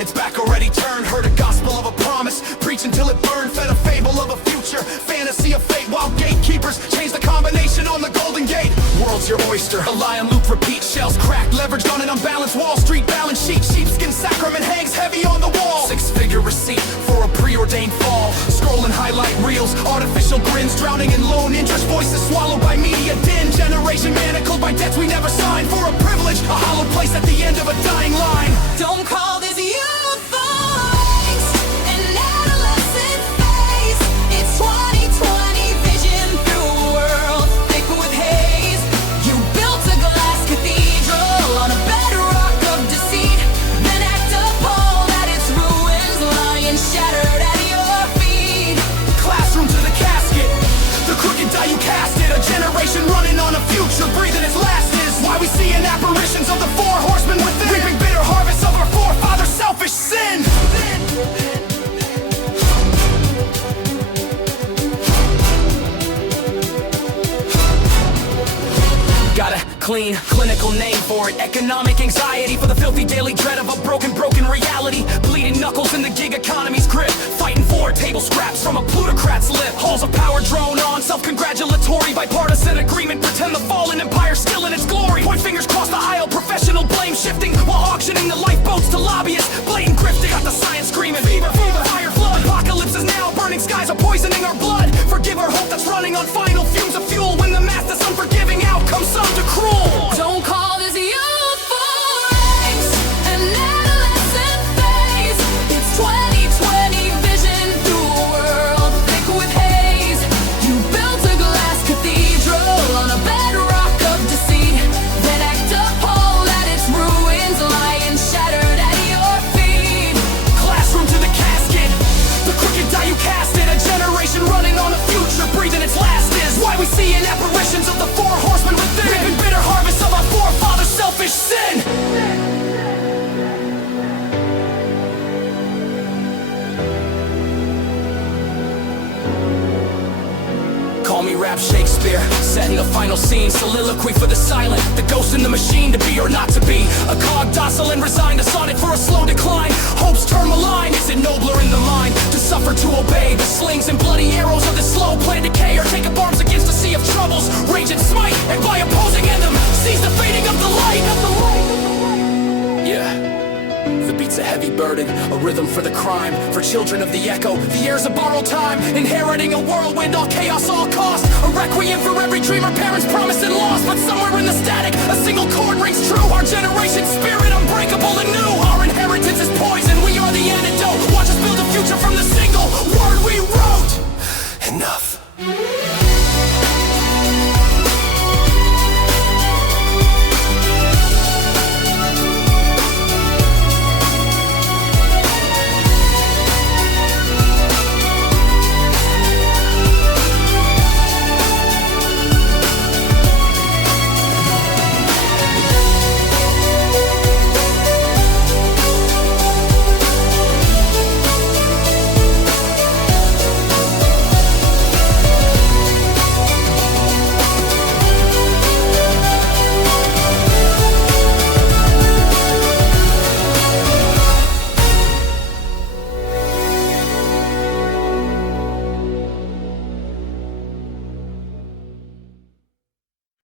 its back already turned. Heard a gospel of a promise, preach until it burned. Fed a fable of a future, fantasy of fate, while gatekeepers change the combination on the Golden Gate. World's your oyster, a lie on loop repeat. Shells cracked, leveraged on an unbalanced Wall Street balance sheet. Sheepskin sacrament hangs heavy on the wall. Six-figure receipt for a preordained fall. Scrolling highlight reels, artificial grins, drowning in loan interest, voices swallowed by media din. Generation manacled by debts we never signed. For a privilege, a hollow place at the end of a dying line. Don't call this youthful angst an adolescent phase. It's 2020 vision through a world thick with haze. You built a glass cathedral on a bedrock of deceit, then act upon at its ruins, lying shattered at your feet. Classroom to the casket, the crooked die you casted. A generation running on a future, breathing its last is why we see in apparitions of the four horsemen within, reaping bitter harvests of our forefathers' selfish sin. Got a clean, clinical name for it. Economic anxiety for the filthy daily dread of a broken reality. Bleeding knuckles in the gig economy's grip, fighting for table scraps from a plutocrat's lip. Halls of power drone on, self-congratulatory bipartisan agreement. Pretend the fallen empire's still in its glory. Point fingers across the aisle, professional blame shifting, while auctioning the lifeboats to lobbyists. Blatant grifting, got the science screaming. Fever, fire, flood. Apocalypse is now, burning skies are poisoning our blood. Forgive our hope that's running on final fumes of fuel, when the math is unforgiving, outcomes some to cruel. Don't call this youthful angst an adolescent phase. It's 2020 vision through a world thick with haze. You built a glass cathedral on a bedrock of deceit, then act upon at its ruins, lying shattered at your feet. Classroom to the casket, the crooked die you casted. A generation running on a future, breathing its last is why we see in apparitions of the four horsemen within, reaping bitter harvests of our forefathers' selfish sin. Call me Rap Shakespeare, setting the final scene. Soliloquy for the silent, the ghost in the machine. To be or not to be, a cog docile and resigned, a sonnet for a slow decline. Hope's term malign, is it nobler in the mind to suffer, to obey the slings and bloody arrows of the slow planned decay, or take up arms against a sea of troubles, rage and smite, and by opposing in them seize the fading of the light. Yeah. The beat's a heavy burden, a rhythm for the crime, for children of the echo, the heirs of borrowed time, inheriting a whirlwind, all chaos, all cost, a requiem for every dream our parents promised in